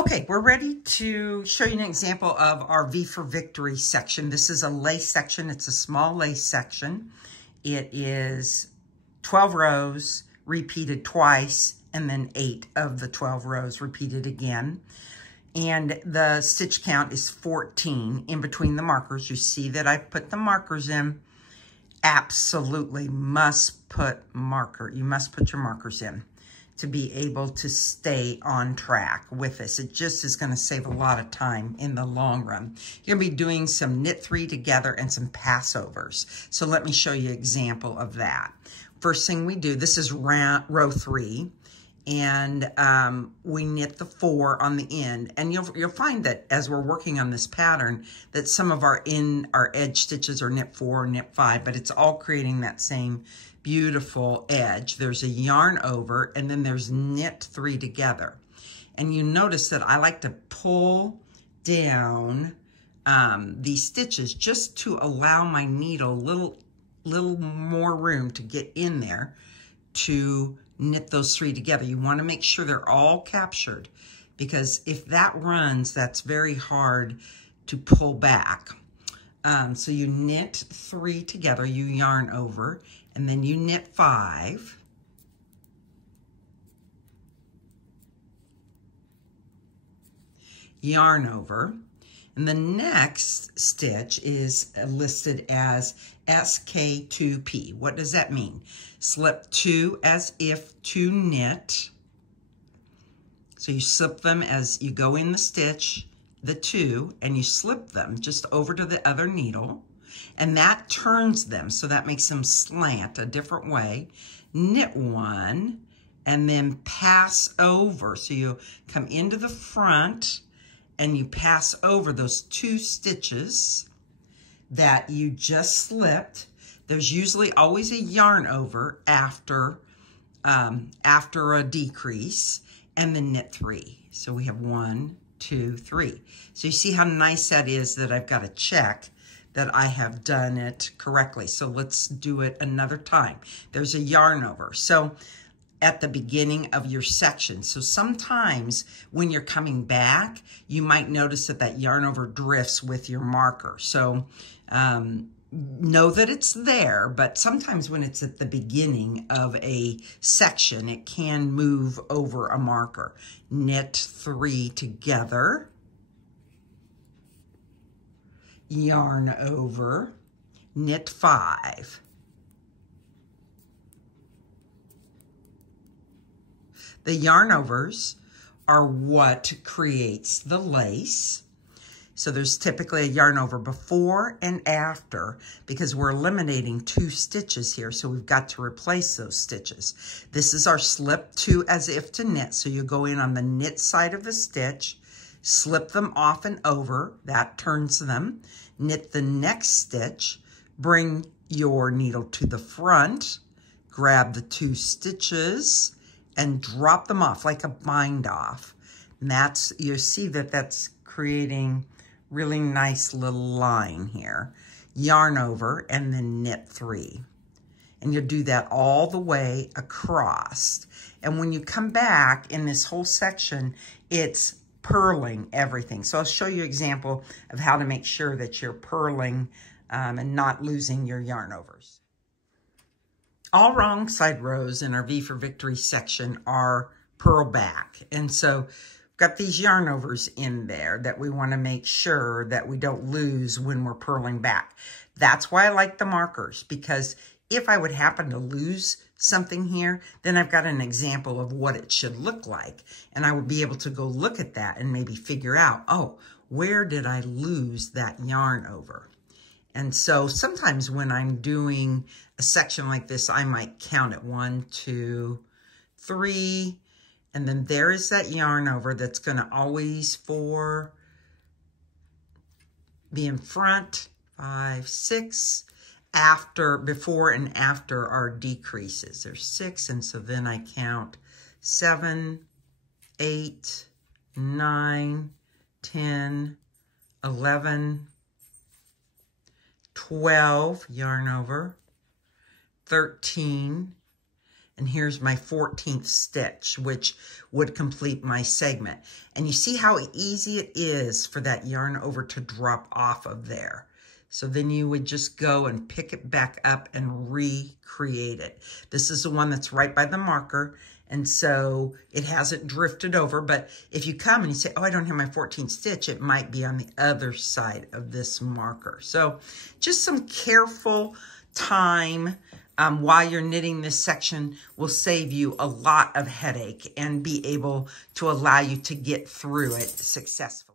Okay, we're ready to show you an example of our V for Victory section. This is a lace section. It's a small lace section. It is 12 rows repeated twice, and then 8 of the 12 rows repeated again. And the stitch count is 14 in between the markers. You see that I've put the markers in. Absolutely must put marker. You must put your markers in to be able to stay on track with this. It just is going to save a lot of time in the long run. You're going to be doing some knit 3 together and some passovers. So let me show you an example of that. First thing we do, this is row 3, and we knit the 4 on the end. And you'll find that as we're working on this pattern, that some of our edge stitches are knit 4 or knit 5, but it's all creating that same beautiful edge. There's a yarn over, and then there's knit 3 together. And you notice that I like to pull down these stitches just to allow my needle a little more room to get in there to knit those 3 together. You want to make sure they're all captured, because if that runs, that's very hard to pull back. So you knit 3 together, you yarn over, and then you knit 5. Yarn over. And the next stitch is listed as SK2P. What does that mean? Slip 2 as if to knit. So you slip them as you go in the stitch, the 2, and you slip them just over to the other needle, and that turns them, so that makes them slant a different way. Knit 1, and then pass over. So you come into the front, and you pass over those 2 stitches that you just slipped. There's usually always a yarn over after a decrease, and then knit 3. So we have 1, 2, 3. So you see how nice that is, that I've got to check that I have done it correctly. So let's do it another time. There's a yarn over. So at the beginning of your section. So sometimes when you're coming back, you might notice that that yarn over drifts with your marker. So know that it's there, but sometimes when it's at the beginning of a section, it can move over a marker. Knit 3 together, yarn over, knit 5. The yarn overs are what creates the lace. So there's typically a yarn over before and after, because we're eliminating 2 stitches here, so we've got to replace those stitches. This is our slip 2 as if to knit. So you go in on the knit side of the stitch, slip them off and over, that turns them, knit the next stitch, bring your needle to the front, grab the 2 stitches, and drop them off like a bind off. And that's, you see that that's creating really nice little line here. Yarn over and then knit 3. And you'll do that all the way across. And when you come back in this whole section, it's purling everything. So I'll show you an example of how to make sure that you're purling and not losing your yarn overs. All wrong side rows in our V for Victory section are purl back. And so we've got these yarn overs in there that we want to make sure that we don't lose when we're purling back. That's why I like the markers, because if I would happen to lose something here, then I've got an example of what it should look like. And I would be able to go look at that and maybe figure out, oh, where did I lose that yarn over? And so sometimes when I'm doing a section like this, I might count it 1, 2, 3, and then there is that yarn over that's going to always be in front, 5, 6, before and after our decreases. There's 6, and so then I count 7, 8, 9, 10, 11, 12, yarn over, 13, And here's my 14th stitch, which would complete my segment. And you see how easy it is for that yarn over to drop off of there. So then you would just go and pick it back up and recreate it. This is the one that's right by the marker. And so it hasn't drifted over, but if you come and you say, oh, I don't have my 14th stitch, it might be on the other side of this marker. So just some careful time while you're knitting this section will save you a lot of headache and be able to allow you to get through it successfully.